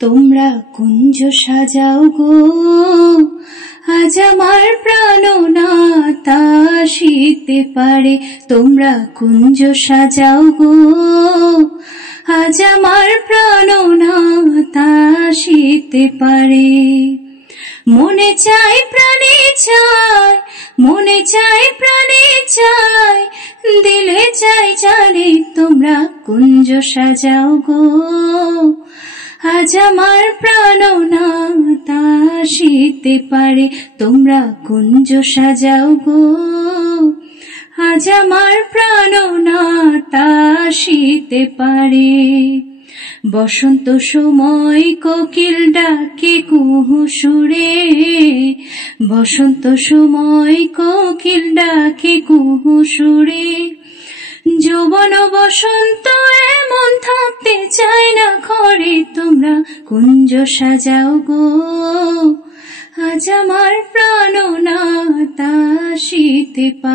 তোমরা কুঞ্জ সাজাও গো, আজ আমার প্রাণনাথ আসিতে পারে। তোমরা কুঞ্জ সাজাও গো, আজ আমার প্রাণনাথ আসিতে পারে। মনে চাই প্রাণে চাই, মনে চাই প্রাণে চাই, দিলে চাই জানে। তোমরা কুঞ্জ সাজাও গো, আজ আমার প্রাণনাথ আসিতে পারে। তোমরা কুঞ্জ সাজাও গো, আজ আমার প্রাণনাথ আসিতে পারে। বসন্ত সময় কোকিল ডাকে কুহু সুরে, বসন্ত সময় কোকিল ডাকে কুহু সুরে। যৌবন বসন্ত এমন থাকতে চায় না ঘরে। তোমরা কুঞ্জ সাজাও গো, আজ আমার প্রাণনাথ আসিতে পারে।